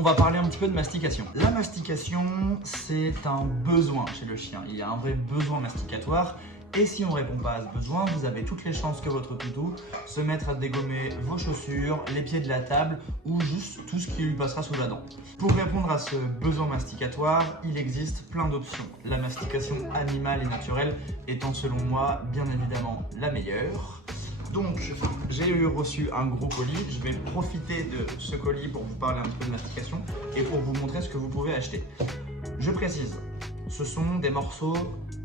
on va parler un petit peu de mastication. La mastication, c'est un besoin chez le chien. Il y a un vrai besoin masticatoire. Et si on ne répond pas à ce besoin, vous avez toutes les chances que votre toutou se mette à dégommer vos chaussures, les pieds de la table ou juste tout ce qui lui passera sous la dent. Pour répondre à ce besoin masticatoire, il existe plein d'options. La mastication animale et naturelle étant selon moi bien évidemment la meilleure. Donc, j'ai reçu un gros colis. Je vais profiter de ce colis pour vous parler un petit peu de mastication et pour vous montrer ce que vous pouvez acheter. Je précise, ce sont des morceaux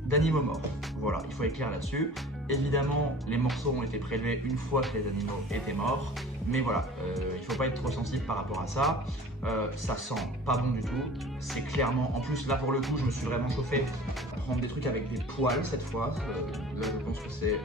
d'animaux morts. Voilà, il faut être clair là-dessus. Évidemment, les morceaux ont été prélevés une fois que les animaux étaient morts. Mais voilà, il ne faut pas être trop sensible par rapport à ça. Ça sent pas bon du tout. C'est clairement... En plus, là pour le coup, je me suis vraiment chauffé à prendre des trucs avec des poils cette fois. Là, je pense que c'est...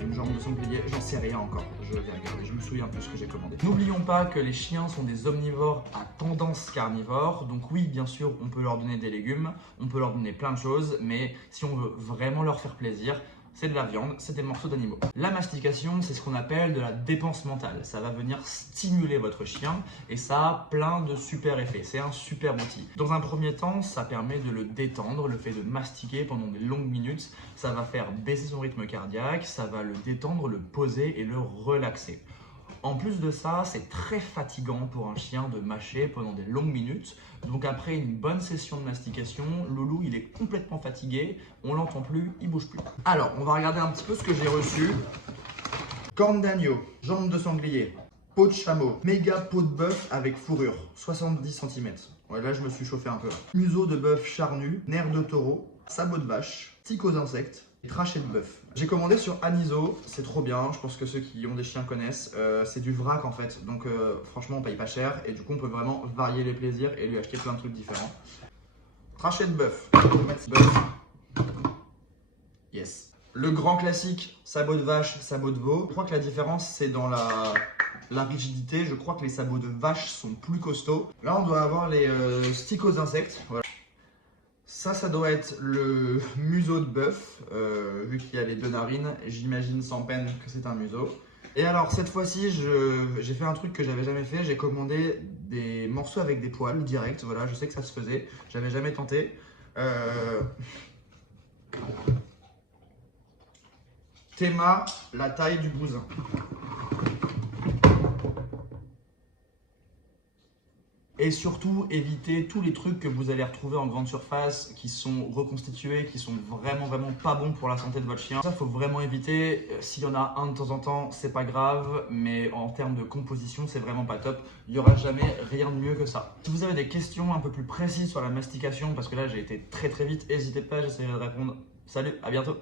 une jambe de sanglier, j'en sais rien encore, je vais regarder, je me souviens plus ce que j'ai commandé. N'oublions pas que les chiens sont des omnivores à tendance carnivore, donc oui, bien sûr, on peut leur donner des légumes, on peut leur donner plein de choses, mais si on veut vraiment leur faire plaisir, c'est de la viande, c'est des morceaux d'animaux. La mastication, c'est ce qu'on appelle de la dépense mentale. Ça va venir stimuler votre chien et ça a plein de super effets. C'est un super outil. Dans un premier temps, ça permet de le détendre. Le fait de mastiquer pendant des longues minutes, ça va faire baisser son rythme cardiaque, ça va le détendre, le poser et le relaxer. En plus de ça, c'est très fatigant pour un chien de mâcher pendant des longues minutes. Donc après une bonne session de mastication, Loulou il est complètement fatigué, on l'entend plus, il bouge plus. Alors, on va regarder un petit peu ce que j'ai reçu. Corne d'agneau, jambes de sanglier, peau de chameau, méga peau de bœuf avec fourrure, 70 cm. Ouais, là je me suis chauffé un peu. Museau de bœuf charnu, nerf de taureau, sabot de vache, tique aux insectes, trachet de bœuf. J'ai commandé sur Aniso, c'est trop bien, je pense que ceux qui ont des chiens connaissent. C'est du vrac en fait, donc franchement on paye pas cher et du coup on peut vraiment varier les plaisirs et lui acheter plein de trucs différents. Trachet de bœuf, yes. Le grand classique, sabot de vache, sabot de veau. Je crois que la différence c'est dans la rigidité, je crois que les sabots de vache sont plus costauds. Là on doit avoir les sticks aux insectes, voilà. Ça doit être le museau de bœuf, vu qu'il y a les deux narines, j'imagine sans peine que c'est un museau. Et alors cette fois-ci, j'ai fait un truc que j'avais jamais fait, j'ai commandé des morceaux avec des poils direct, voilà, je sais que ça se faisait, j'avais jamais tenté. Théma, la taille du bousin. Et surtout, évitez tous les trucs que vous allez retrouver en grande surface qui sont reconstitués, qui sont vraiment pas bons pour la santé de votre chien. Ça, il faut vraiment éviter. S'il y en a un de temps en temps, c'est pas grave, mais en termes de composition, c'est vraiment pas top. Il n'y aura jamais rien de mieux que ça. Si vous avez des questions un peu plus précises sur la mastication, parce que là, j'ai été très vite, n'hésitez pas, j'essaierai de répondre. Salut, à bientôt!